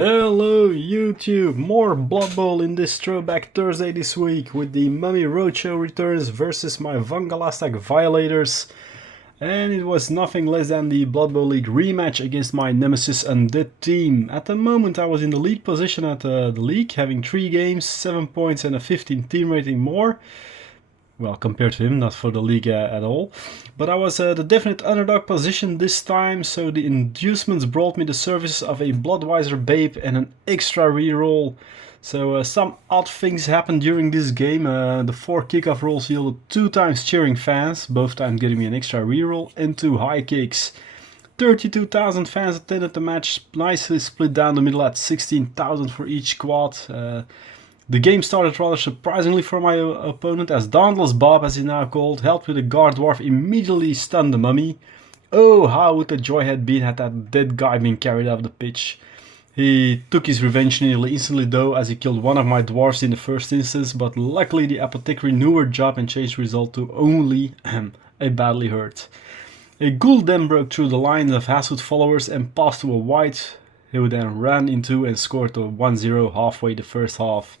Hello YouTube, more Blood Bowl in this Throwback Thursday this week with the Mummy Roadshow returns versus my Vangalastak Violators. And it was nothing less than the Blood Bowl League rematch against my Nemesis Undead team. At the moment I was in the lead position at the league, having 3 games, 7 points and a 15 team rating more. Well, compared to him, not for the league at all. But I was the definite underdog position this time, so the inducements brought me the services of a Bloodweiser Babe and an extra reroll. So some odd things happened during this game. The 4 kickoff rolls yielded 2 times cheering fans, both times getting me an extra reroll, and 2 high kicks. 32,000 fans attended the match, nicely split down the middle at 16,000 for each squad. The game started rather surprisingly for my opponent, as Dauntless Bob, as he's now called, helped with a guard dwarf immediately stun the mummy. Oh, how would the joy had been had that dead guy been carried off the pitch. He took his revenge nearly instantly though, as he killed one of my dwarfs in the first instance, but luckily the apothecary knew her job and changed the result to only a badly hurt. A ghoul then broke through the lines of Hasud followers and passed to a white, who then ran into and scored a 1-0 halfway the first half.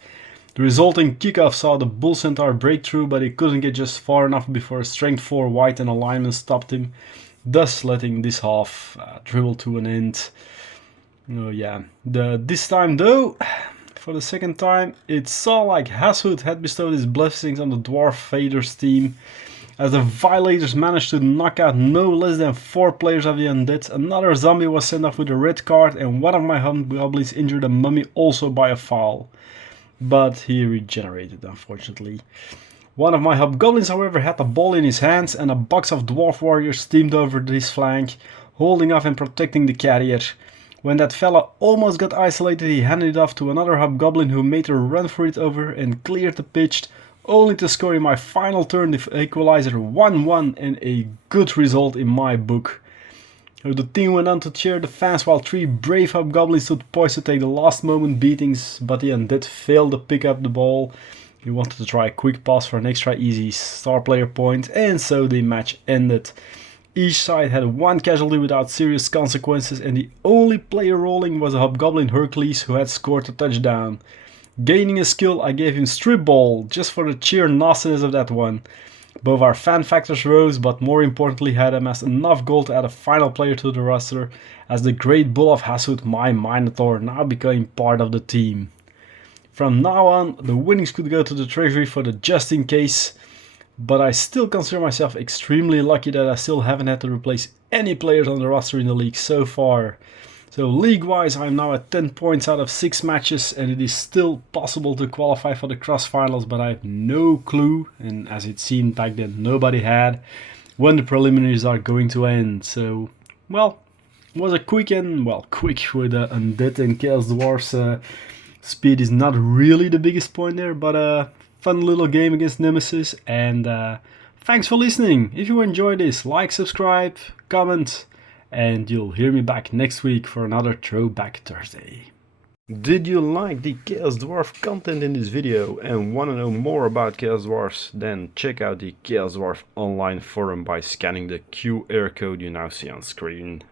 The resulting kickoff saw the Bull Centaur break through, but he couldn't get just far enough before a strength 4 white and alignment stopped him, thus letting this half dribble to an end. Oh yeah, this time though, for the second time, it saw like Hasud had bestowed his blessings on the Dwarf Faders team, as the Violators managed to knock out no less than 4 players of the Undead. Another zombie was sent off with a red card, and one of my hobgoblins injured a mummy also by a foul. But he regenerated, unfortunately. One of my hobgoblins, however, had the ball in his hands, and a box of dwarf warriors steamed over his flank, holding off and protecting the carrier. When that fella almost got isolated, he handed it off to another hobgoblin, who made a run for it over and cleared the pitch, only to score in my final turn the equalizer 1-1, and a good result in my book. The team went on to cheer the fans while 3 brave hobgoblins stood poised to take the last moment beatings, but the Undead failed to pick up the ball. He wanted to try a quick pass for an extra easy star player point, and so the match ended. Each side had 1 casualty without serious consequences, and the only player rolling was a hobgoblin Hercules, who had scored a touchdown. Gaining a skill, I gave him strip ball, just for the sheer nastiness of that one. Both our fan factors rose, but more importantly had amassed enough gold to add a final player to the roster, as the Great Bull of Hasud, my Minotaur, now became part of the team. From now on, the winnings could go to the treasury for the just in case, but I still consider myself extremely lucky that I still haven't had to replace any players on the roster in the league so far. So league-wise, I'm now at 10 points out of 6 matches, and it is still possible to qualify for the cross-finals, but I have no clue, and as it seemed back then nobody had, when the preliminaries are going to end. So, well, it was a quick with Undead and Chaos Dwarfs. Speed is not really the biggest point there, but a fun little game against Nemesis, and thanks for listening. If you enjoyed this, like, subscribe, comment, and you'll hear me back next week for another Throwback Thursday. Did you like the Chaos Dwarf content in this video and want to know more about Chaos Dwarfs? Then check out the Chaos Dwarf online forum by scanning the QR code you now see on screen.